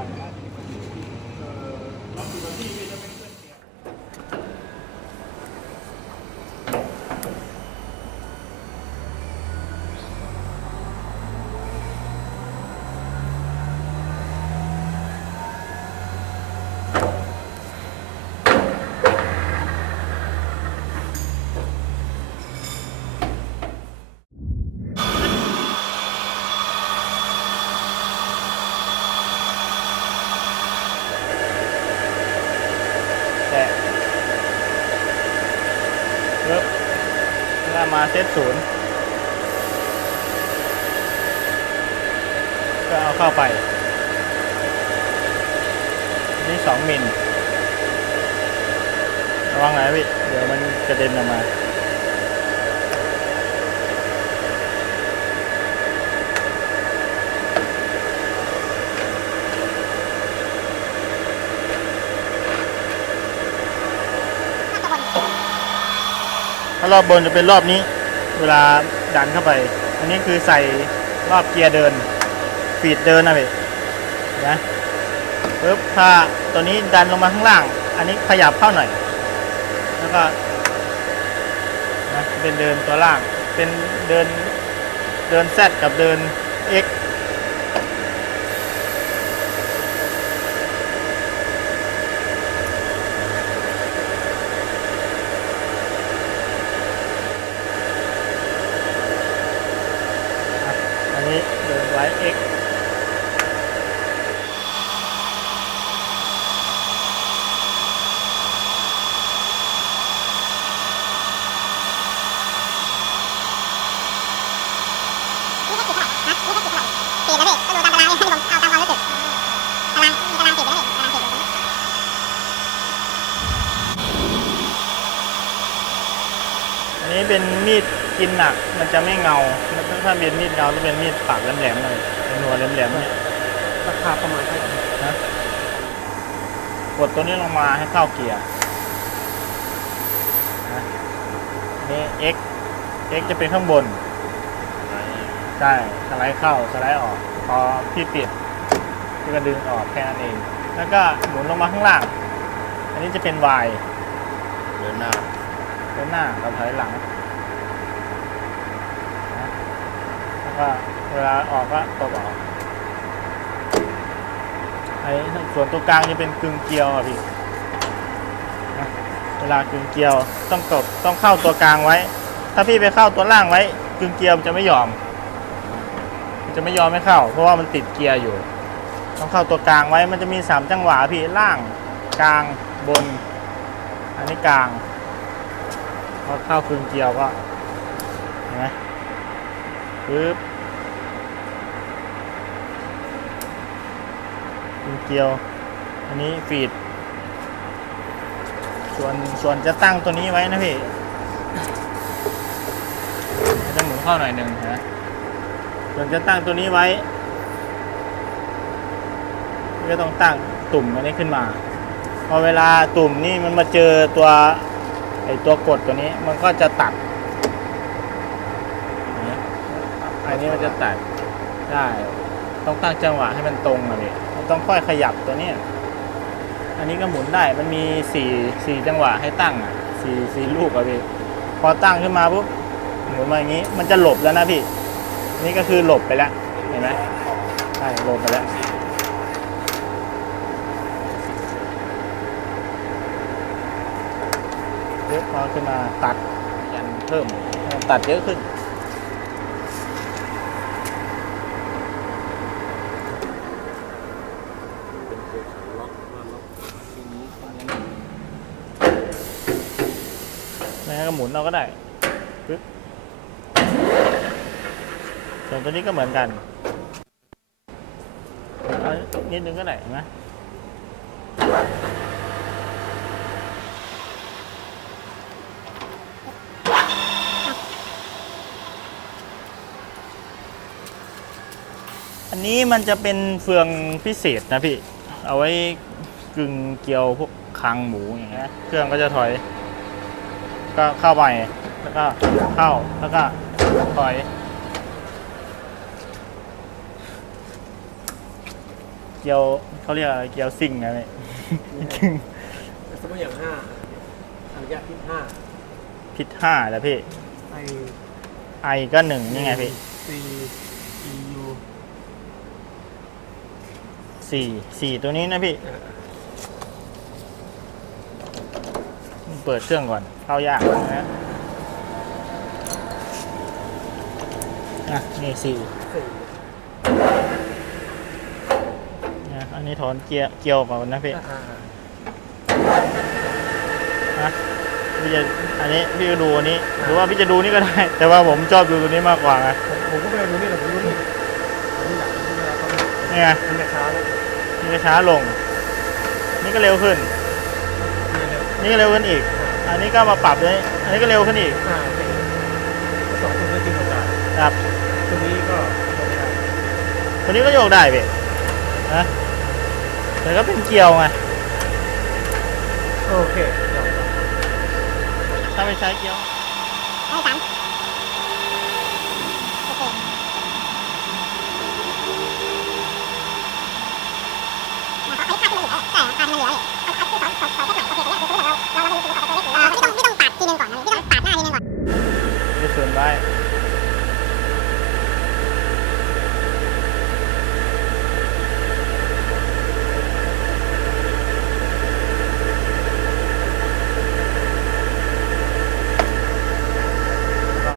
แต ปึ๊บหน้ามาเซตศูนย์ก็เอาเข้าไป นี่สองมิลระวังหน่อยพี่ เดี๋ยวมันกระเด็นออกมา ถ้ารอบบนจะเป็นรอบนี้ เวลาดันเข้าไป อันนี้คือใส่รอบเกียร์เดิน ฟีดเดินนะพี่นะปึ๊บถ้าตัวนี้ดันลงมาข้างล่าง อันนี้ขยับเข้าหน่อย แล้วก็นะเป็นเดินตัวล่าง เป็นเดินเดิน Z กับเดิน X อะอันนี้เดินไว้ X นี่ก็ติดเท่าไหร่นะนี่ก็ติดเท่าไหร่ติดแล้วพี่ก็ดูตามตารางเลยให้ผมเอาตามความรู้สึกตารางมีตารางติดแล้วพี่ตารางติดอยู่ตรงนี้ อันนี้ เป็นมีดกินหนักมันจะไม่เงา ถ้าเป็นมีดเงาจะเป็นมีดปากแหลมๆหน่อยเป็นหัวแหลมๆเนี่ยราคาประมาณเท่าไหร่นะกดตัวนี้ลงมาให้เข้าเกียร์นะนี่ X X จะเป็นข้างบน ใช่ สไลด์เข้า สไลด์ออก พอพี่ปิดพี่ก็ดึงออกแค่นั้นเอง แล้วก็หมุนลงมาข้างล่าง อันนี้จะเป็น Y เดินหน้า เดินหน้าเราถอยหลังนะแล้ว ก็เวลาออกก็ตบออกไอ้ส่วนตัวกลางจะเป็นกึ่งเกลียวอะพี่เวลากึ่งเกลียวต้องตบต้องเข้าตัวกลางไว้ ถ้าพี่ไปเข้าตัวล่างไว้กึ่งเกลียวจะไม่ยอม จะไม่ยอมไม่เข้า เพราะว่ามันติดเกียร์อยู่ ต้องเข้าตัวกลางไว้มันจะมีสามจังหวะพี่ล่างกลางบน อันนี้กลางพอเข้าคืนเกียวก็เห็นไหมปึ๊บ คืนเกียว อันนี้ฟีด ส่วนส่วนจะตั้งตัวนี้ไว้นะพี่จะหมุนเข้าหน่อยหนึ่งนะส่วนจะตั้งตัวนี้ไว้ก็ต้องตั้งตุ่มอันนี้ขึ้นมา พอเวลาตุ่มนี่มันมาเจอตัวไอตัวกดตัวนี้มันก็จะตัดอันนี้มันจะตัดได้ ต้องตั้งจังหวะให้มันตรงอะพี่ ต้องค่อยขยับตัวเนี้ยอันนี้ก็หมุนได้มันมีสี่สี่จังหวะให้ตั้งอะสี่สี่ลูกอะพี่พอตั้งขึ้นมาปุ๊บหมุนมาอย่างนี้ มันจะหลบแล้วนะพี่ นี่ก็คือหลบไปแล้วเห็นไหมใช่หลบไปแล้วเยอะพอขึ้นมาตัดยันเพิ่มตัดเยอะขึ้นตัวขันล็อกว่าล็อกทีนี้ ไม่งั้น ก็หมุนเอาก็ได้ปึ๊บส่วนตัวนี้ก็เหมือนกันเอานิดนึงก็ได้เห็นไหมอันนี้มันจะเป็นเฟืองพิเศษนะพี่ เอาไว้กึ่งเกียวพวกคางหมูอย่างเงี้ย เครื่องก็จะถอย ก็เข้าไปแล้วก็เข้าแล้วก็ถอยเกียวเขาเรียกอะไรเกียวซิ่งนะพี่สมมติอย่างห้าอนุญาตที่ห้าพิษห้าแล้วพี่ไอไอก็หนึ่งนี่ไงพี่ซีอียูสี่สี่ตัวนี้นะพี่ เปิดเครื่องก่อน เข้ายากนะอะนี่สี่สี่นะอันนี้ถอนเกียร์เกียวก่อนนะพี่อ่าอ่านะพี่จะอันนี้พี่ก็ดูอันนี้ หรือว่าพี่จะดูนี่ก็ได้ แต่ว่าผมชอบดูตัวนี้มากกว่าไงผมผมก็ไม่ได้รู้นี่หรอกผมรู้นี่ผมอยากรู้เวลาเขานี่ไงมันจะช้าแล้วนี่ก็ช้าลง นี่ก็เร็วขึ้น นี่เร็วนี่ก็เร็วขึ้นอีก อันนี้ก็มาปรับเลยอันนี้ก็เร็วขึ้นอีกอ่าสี่สองตัวนี้กินโอกาสครับตัวนี้ก็ไม่ได้ตัวนี้ก็โยกได้พี่นะแต่ก็เป็นเกียวไงโอเคเดี๋ยวถ้าไม่ใช้เกียวให้สามโอเคนะครับอันนี้พาที่มันเหลือใช่ครับพาที่มันเหลือเนี่ยเอาเอาที่สองสองสองแค่ Bye.